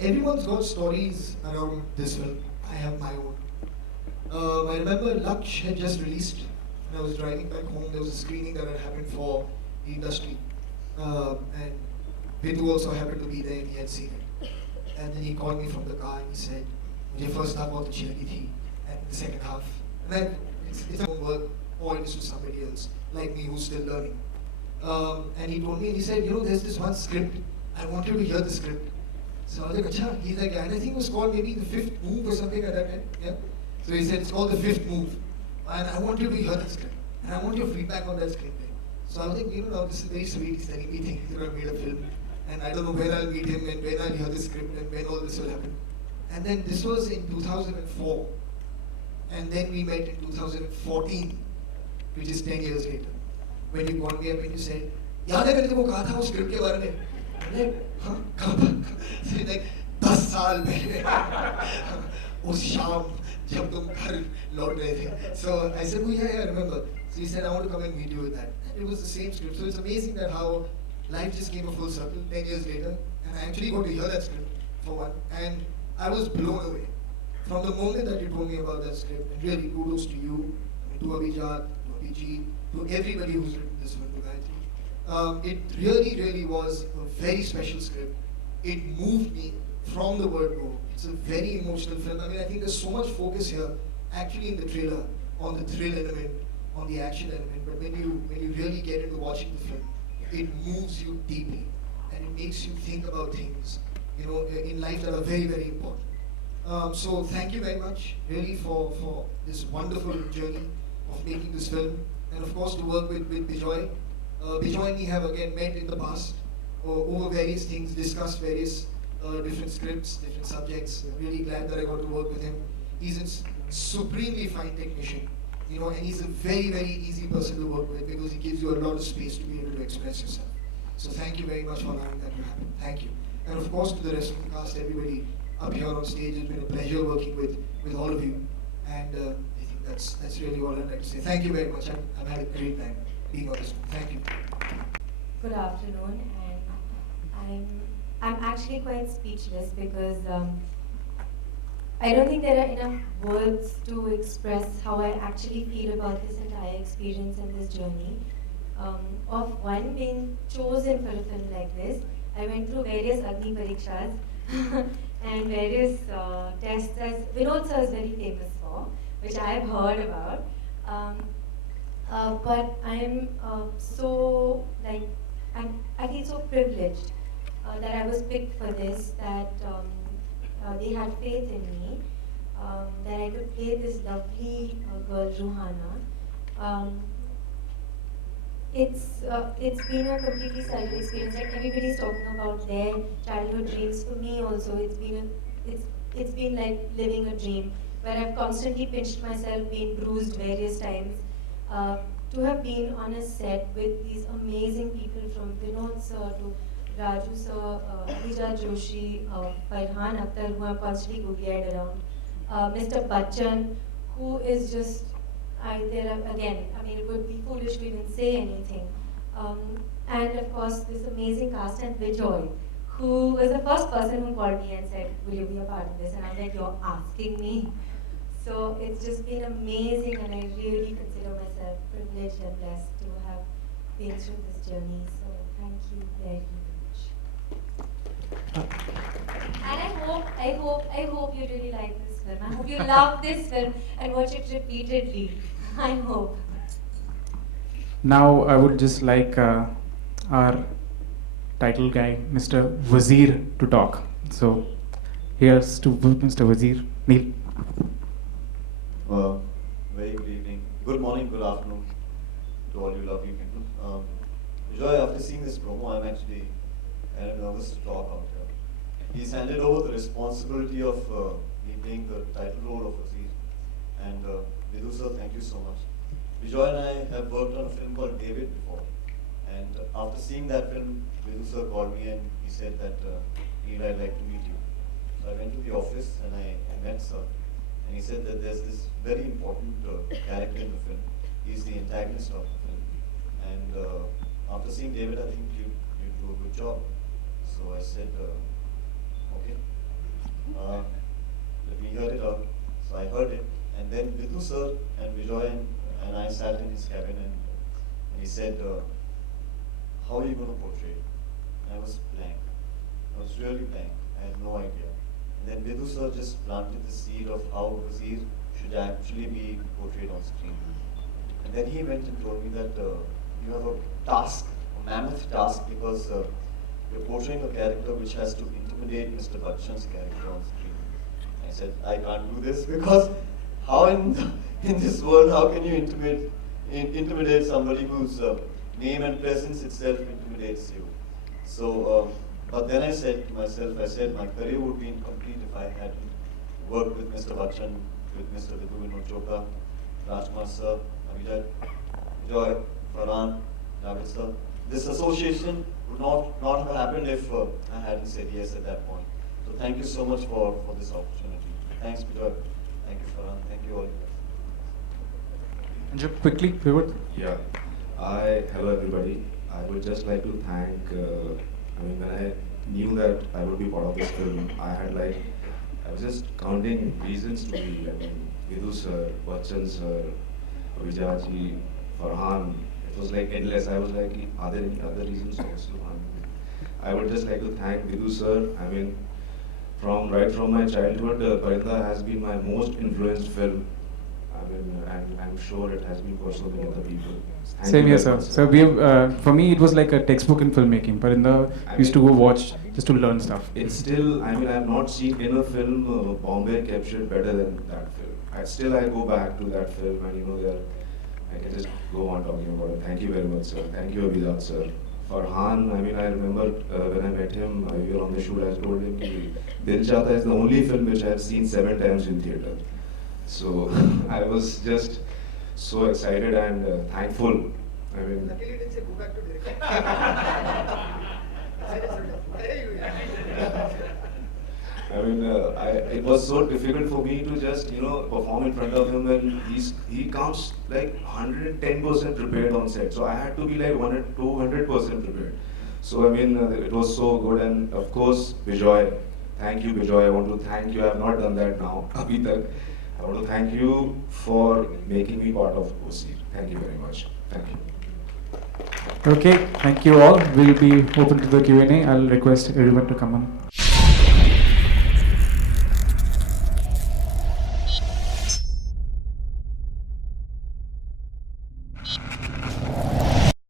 everyone's got stories around this film. I have my own. I remember Laksh had just released, and I was driving back home. There was a screening that had happened for the industry, and Vidhu also happened to be there, and he had seen it. And then he called me from the car and he said, "मुझे first half बहुत अच्छी लगी थी, and the second half." And then it's my own work, or it is to somebody else like me who's still learning. And he told me, and he said, there's this one script. I want you to hear the script. So I was like, Acha. He's like, and I think it was called maybe The Fifth Move or something like that. Yeah. So he said, it's called The Fifth Move. And I want you to hear the script. And I want your feedback on that script. So I was like, now this is very sweet. He's telling me things, I made a film. And I don't know when I'll meet him and when I'll hear the script and when all this will happen. And then this was in 2004. And then we met in 2014, which is 10 years later. When you called me up and you said, याद है मैंने तुमको कहा था उस script के बारे में? मैंने हाँ कहा था. So like 10 साल पहले उस शाम जब तुम घर लौट रहे थे. So I said, oh yeah, I remember. So he said, I want to come and meet you with that. And it was the same script. So it's amazing that how life just came a full circle 10 years later. And I actually got to hear that script for one. And I was blown away. From the moment that you told me about that script, and really kudos to you, to Abhijat, to Abhijit, to everybody who's written this film, to Gayatri. It really, really was a very special script. It moved me from the word go. It's a very emotional film. I mean, I think there's so much focus here, actually in the trailer, on the thrill element, on the action element. But when you really get into watching the film, it moves you deeply, and it makes you think about things, in life that are very, very important. So thank you very much, really, for this wonderful journey of making this film, and of course to work with Bijoy. Bijoy and me have again met in the past over various things, discussed various different scripts, different subjects. I'm really glad that I got to work with him. He's a supremely fine technician, and he's a very, very easy person to work with because he gives you a lot of space to be able to express yourself. So thank you very much for allowing that to happen. Thank you. And of course to the rest of the cast, everybody up here on stage, it's been a pleasure working with all of you. And I think that's really all I'd like to say. Thank you very much. I've had a great time being on this one. Thank you. Good afternoon, and I'm actually quite speechless because I don't think there are enough words to express how I actually feel about this entire experience and this journey. Of one being chosen for a film like this, I went through various Agni Parikshas and various tests, as Vinod sir is very famous for, which I have heard about. But I'm I feel so privileged that I was picked for this, that they had faith in me, that I could play this lovely girl, Ruhana. It's been a completely surreal experience. Like everybody's talking about their childhood dreams. For me also, it's been like living a dream where I've constantly pinched myself, been bruised various times. To have been on a set with these amazing people, from Vinod sir to Raju sir, Abhijat Joshi, Farhan Akhtar, who I'm constantly googly-eyed around, Mr. Bachchan, who is just, it would be foolish to even say anything. And of course, this amazing cast, and Bijoy, who was the first person who called me and said, will you be a part of this? And I was like, you're asking me? So it's just been amazing, and I really consider myself privileged and blessed to have been through this journey. So thank you very much. And I hope you really like this film. I hope you love this film and watch it repeatedly. I hope. Now I would just like our title guy, Mr. Wazir, to talk. So here's to Mr. Wazir. Neil. Very good evening. Good morning, good afternoon to all you lovely people. Joy, after seeing this promo, I'm actually kind of nervous to talk out here. He's handed over the responsibility of me playing the title role of Wazir. And Vidhu sir, thank you so much. Bijoy and I have worked on a film called David before. And after seeing that film, Vidhu sir called me and he said that, Neil, I'd like to meet you. So I went to the office and I met sir. And he said that there's this very important character in the film. He's the antagonist of the film. And after seeing David, I think you do a good job. So I said, okay. Uh, we heard it all, so I heard it. And then Vidhu sir and Vijay and I sat in his cabin and he said, how are you going to portray it? And I was blank. I was really blank. I had no idea. And then Vidhu sir just planted the seed of how Wazir should actually be portrayed on screen. And then he went and told me that you have a task, a mammoth task, because you're portraying a character which has to intimidate Mr. Bachchan's character on screen. I said, I can't do this because how in this world, how can you intimidate somebody whose name and presence itself intimidates you? So, but then I said to myself, I said my career would be incomplete if I had worked with Mr. Bachchan, with Mr. Vidhu Vinod Chopra, Rajkumar sir, Abhijay, Joy, Farhan, David sir. This association would not have happened if I hadn't said yes at that point. So thank you so much for this opportunity. Thanks, Peter. Thank you, Farhan. Thank you all. And just quickly, pivot. Yeah. Hello everybody. I would just like to thank, when I knew that I would be part of this film, I was just counting reasons to be, Vidhu sir, Bachchan sir, Vijayaji, Farhan. It was like endless. I was like, are there any other reasons also? I would just like to thank Vidhu sir. Right from my childhood, Parinda has been my most influenced film. And I'm sure it has been for so many other people. Thank Same you here, very sir. much, So we have, for me, it was like a textbook in filmmaking. But in the used to go watch just to learn stuff. It's still, I have not seen in a film Bombay captured better than that film. I go back to that film and I can just go on talking about it. Thank you very much, sir. Thank you, Abhijat, sir. Farhan, I remember when I met him, we were on the shoot, I told him Dil Chahta is the only film which I have seen 7 times in theatre. So I was just so excited and thankful. Luckily, you didn't say go back to direction. It was so difficult for me to just perform in front of him when he comes like 110% prepared on set. So I had to be like 200% prepared. So it was so good, and of course Vijay. Thank you, Vijay. I want to thank you. I have not done that now. Abhi tak. I want to thank you for making me part of Wazir. Thank you very much. Thank you. Okay, thank you all. We'll be open to the Q&A. I'll request everyone to come on.